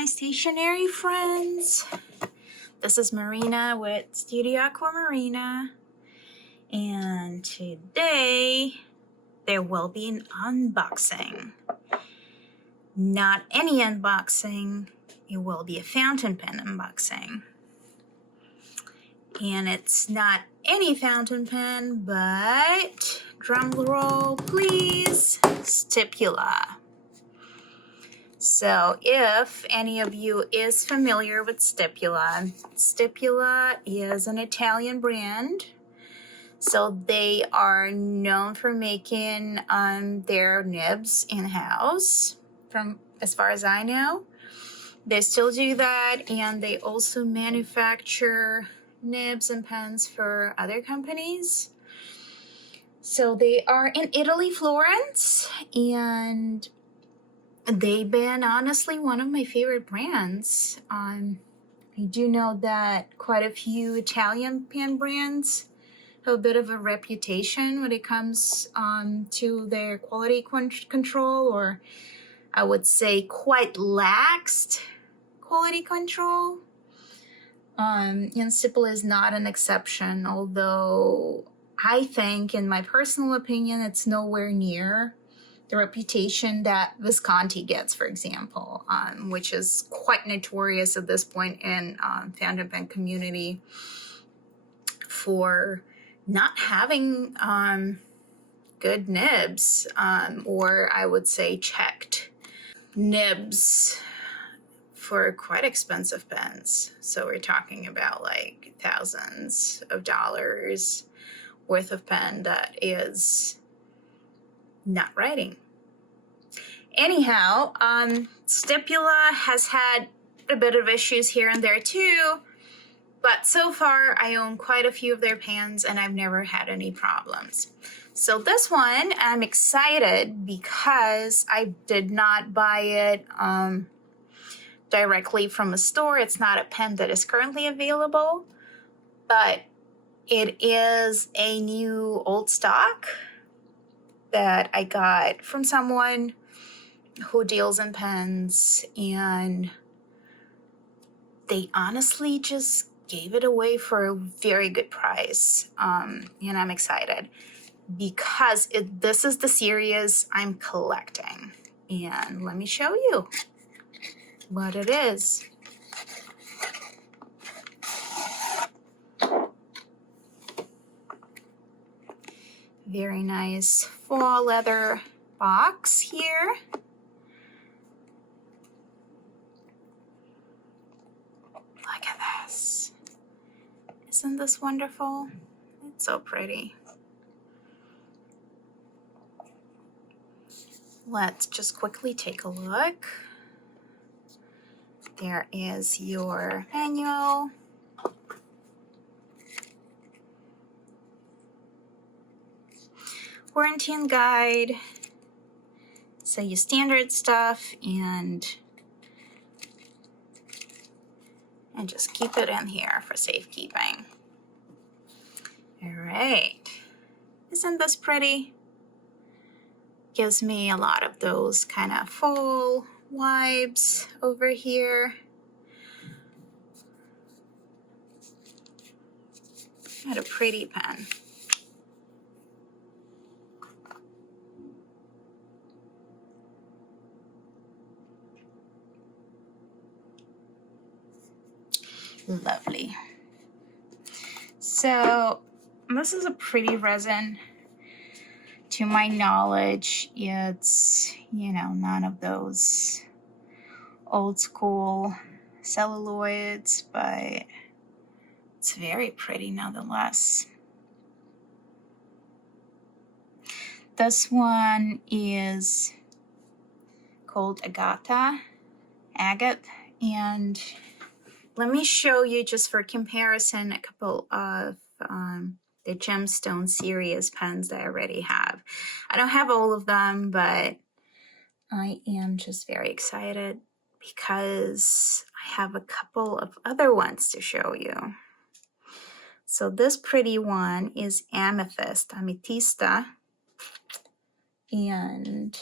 my stationery friends. This is Marina with Studio Aquamarina, and today there will be an unboxing. Not any unboxing, it will be a fountain pen unboxing. And it's not any fountain pen, but drum roll please, Stipula. So if any of you is familiar with Stipula, Stipula is an Italian brand. So they are known for making their nibs in-house, from as far as I know. They still do that, and they also manufacture nibs and pens for other companies. So they are in Italy, Florence, and they've been honestly one of my favorite brands. I do know that quite a few Italian pen brands have a bit of a reputation when it comes to their quality control, or I would say quite laxed quality control. And Stipula is not an exception, although I think, in my personal opinion, it's nowhere near the reputation that Visconti gets, for example, which is quite notorious at this point in fountain pen community for not having good nibs, or I would say checked nibs for quite expensive pens. So we're talking about like thousands of dollars worth of pen that is not writing. Anyhow, Stipula has had a bit of issues here and there too, but so far I own quite a few of their pens and I've never had any problems. So this one, I'm excited because I did not buy it directly from a store. It's not a pen that is currently available, but it is a new old stock that I got from someone who deals in pens, and they honestly just gave it away for a very good price. And I'm excited because this is the series I'm collecting. And let me show you what it is. Very nice faux leather box here. Look at this. Isn't this wonderful? It's so pretty. Let's just quickly take a look. There is your manual. Warranty and guide. So your standard stuff, and just keep it in here for safekeeping. All right. Isn't this pretty? Gives me a lot of those kind of fall vibes over here. What a pretty pen. Lovely. So this is a pretty resin. To my knowledge, it's, none of those old school celluloids, but it's very pretty nonetheless. This one is called Agate, and let me show you, just for comparison, a couple of the gemstone series pens that I already have. I don't have all of them, but I am just very excited because I have a couple of other ones to show you. So this pretty one is Amethysta, and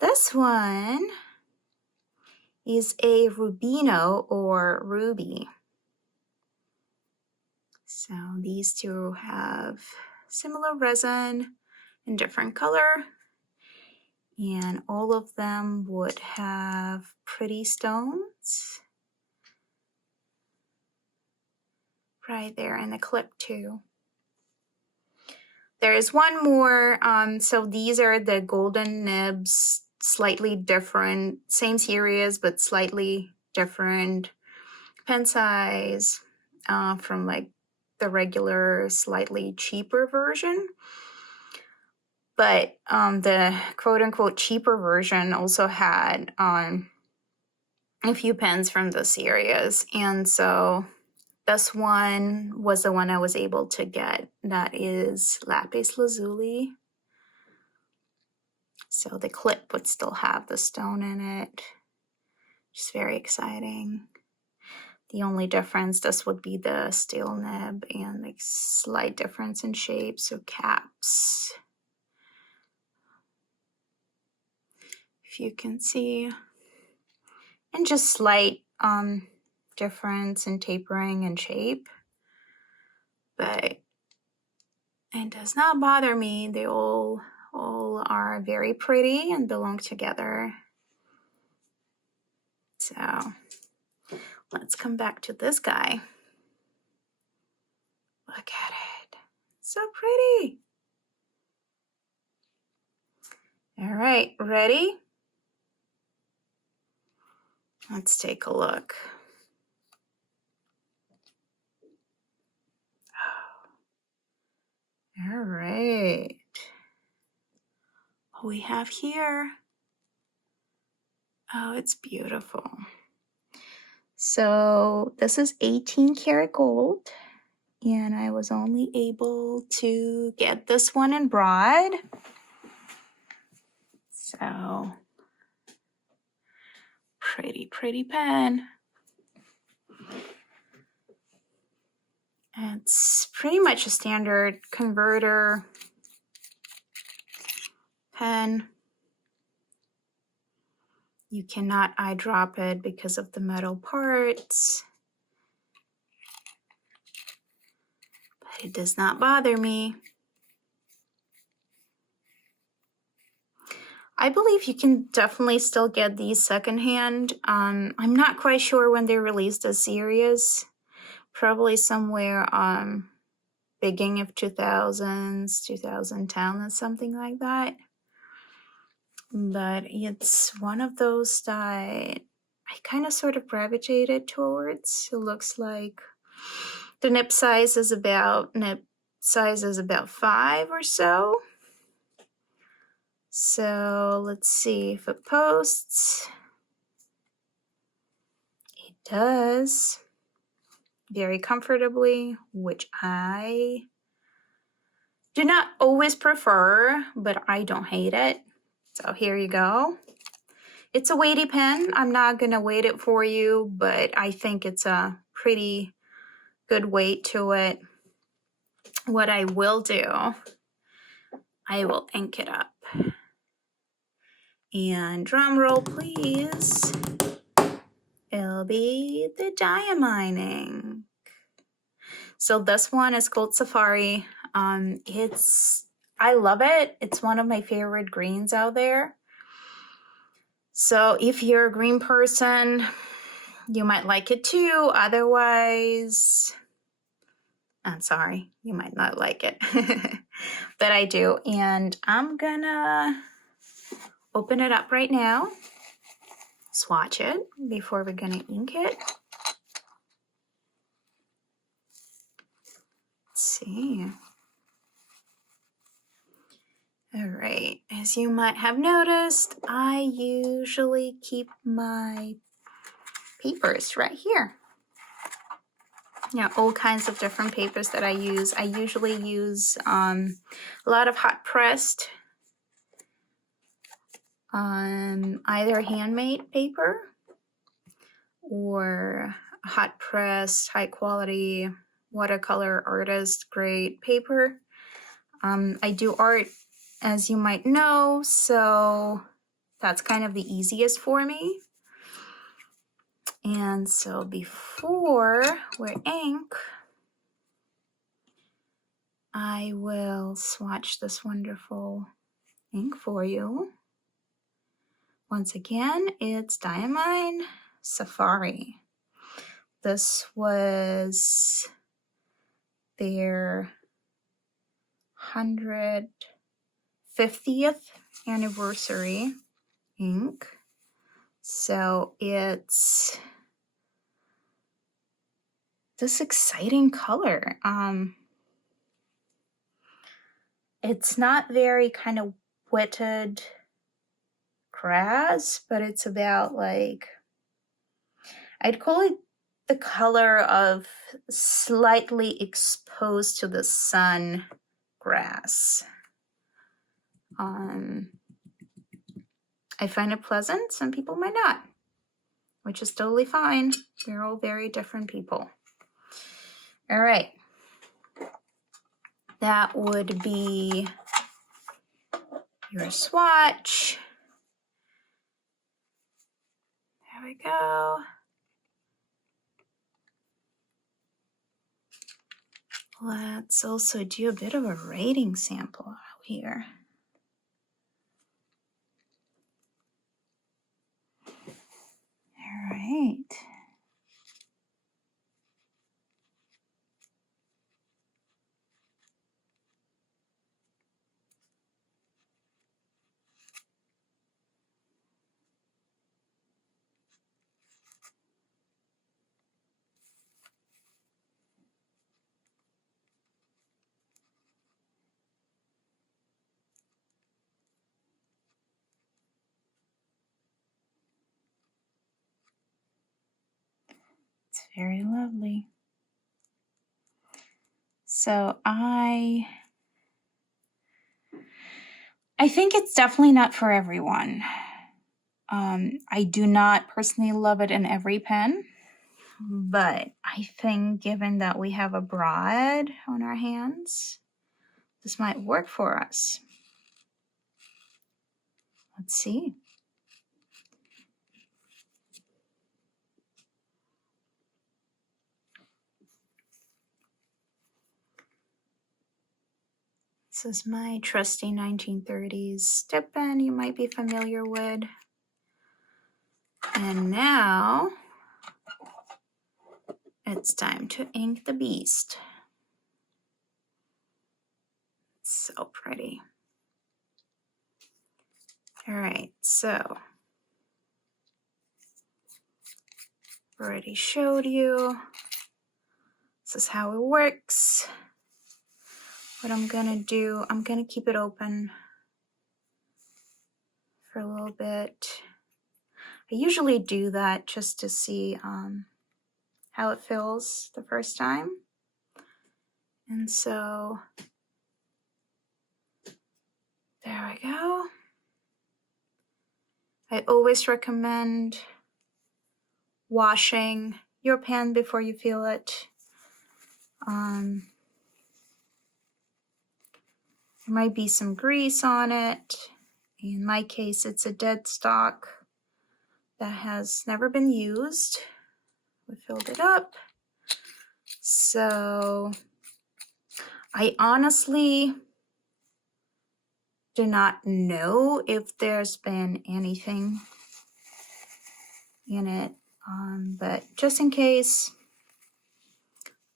this one is a Rubino or Ruby. So these two have similar resin in different color, and all of them would have pretty stones right there in the clip too. There is one more, so these are the golden nibs, slightly different, same series, but slightly different pen size from like the regular, slightly cheaper version. But the quote-unquote cheaper version also had a few pens from the series. And so this one was the one I was able to get. That is lapis lazuli. So the clip would still have the stone in it. Just very exciting. The only difference, this would be the steel nib and like slight difference in shape. So caps, if you can see, and just slight difference in tapering and shape. But it does not bother me. They all are very pretty and belong together. So let's come back to this guy. Look at it. So pretty. All right, ready? Let's take a look. All right. What we have here. Oh, it's beautiful. So this is 18 karat gold, and I was only able to get this one in broad. So pretty, pretty pen. It's pretty much a standard converter pen. You cannot eyedrop it because of the metal parts, but it does not bother me. I believe you can definitely still get these secondhand. I'm not quite sure when they released the series. Probably somewhere beginning of 2000s, 2010 or something like that. But it's one of those that I kind of sort of gravitated towards. It looks like the nib size is about 5 or so. So let's see if it posts. It does very comfortably, which I do not always prefer, but I don't hate it. So here you go. It's a weighty pen. I'm not gonna weight it for you, but I think it's a pretty good weight to it. What I will do, I will ink it up. And drum roll, please. It'll be the Diamine ink. So this one is called Safari. I love it. It's one of my favorite greens out there. So if you're a green person, you might like it too. Otherwise, I'm sorry, you might not like it. But I do. And I'm gonna open it up right now. Swatch it before we're gonna ink it. Let's see. All right, as you might have noticed, I usually keep my papers right here. Yeah, all kinds of different papers that I use. I usually use a lot of hot pressed, either handmade paper or hot pressed, high quality watercolor artist grade paper. I do art, as you might know, so that's kind of the easiest for me. And so before we ink, I will swatch this wonderful ink for you. Once again, it's Diamine Safari. This was their 150th anniversary ink. So it's this exciting color. It's not very kind of wetted grass, but it's about like, I'd call it the color of slightly exposed to the sun grass. I find it pleasant. Some people might not, which is totally fine. We're all very different people. All right. That would be your swatch. There we go. Let's also do a bit of a rating sample out here. All right. It's very lovely. So I think it's definitely not for everyone. I do not personally love it in every pen, but I think given that we have a bride on our hands, this might work for us. Let's see. This is my trusty 1930s stip pen you might be familiar with. And now it's time to ink the beast. It's so pretty. All right, so already showed you. This is how it works. What I'm gonna do, I'm gonna keep it open for a little bit. I usually do that just to see how it feels the first time. And so there we go. I always recommend washing your pen before you fill it. There might be some grease on it. In my case, it's a dead stock that has never been used. We filled it up. So I honestly do not know if there's been anything in it, but just in case,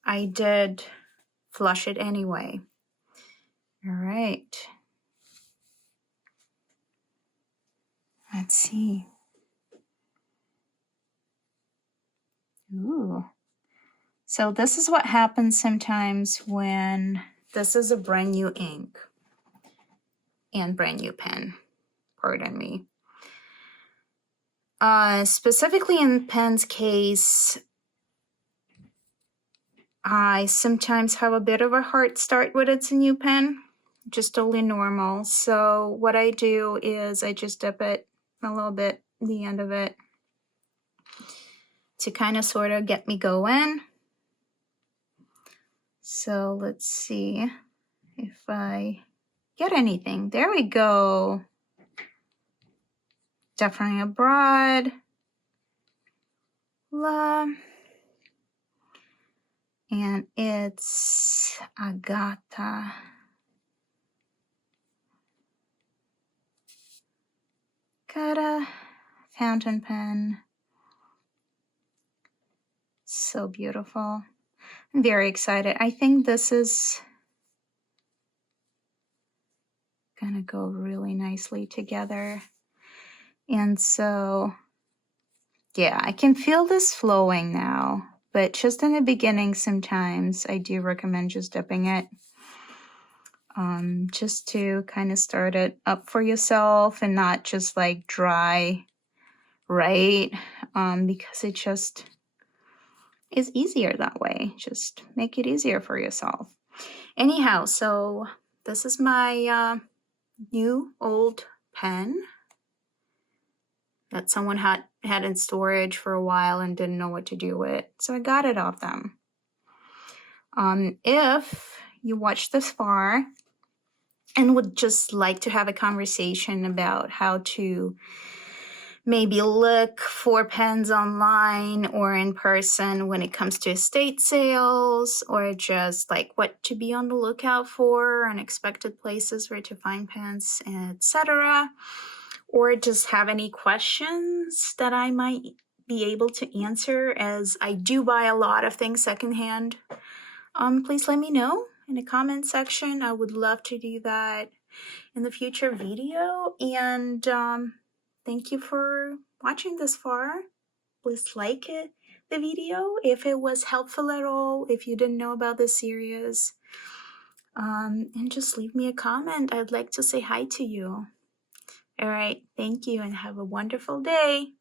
I did flush it anyway. All right. Let's see. Ooh. So this is what happens sometimes when this is a brand new ink and brand new pen, pardon me. Specifically in pen's case, I sometimes have a bit of a hard start when it's a new pen, just totally normal. So what I do is I just dip it a little bit, the end of it, to kind of sort of get me going. So let's see if I get anything. There we go. Definitely a broad. and it's Agate fountain pen. So beautiful. I'm very excited. I think this is gonna go really nicely together. And so, yeah, I can feel this flowing now, but just in the beginning, sometimes I do recommend just dipping it, just to kind of start it up for yourself and not just like dry, right? Because it just is easier that way. Just make it easier for yourself. Anyhow, so this is my new old pen that someone had in storage for a while and didn't know what to do with. So I got it off them. If you watched this far and would just like to have a conversation about how to maybe look for pens online or in person when it comes to estate sales, or just like what to be on the lookout for, unexpected places where to find pens, etc., or just have any questions that I might be able to answer, as I do buy a lot of things secondhand, please let me know in the comment section. I would love to do that in the future video. And thank you for watching this far. Please like it, the video if it was helpful at all, if you didn't know about this series. And just leave me a comment. I'd like to say hi to you. All right, thank you and have a wonderful day.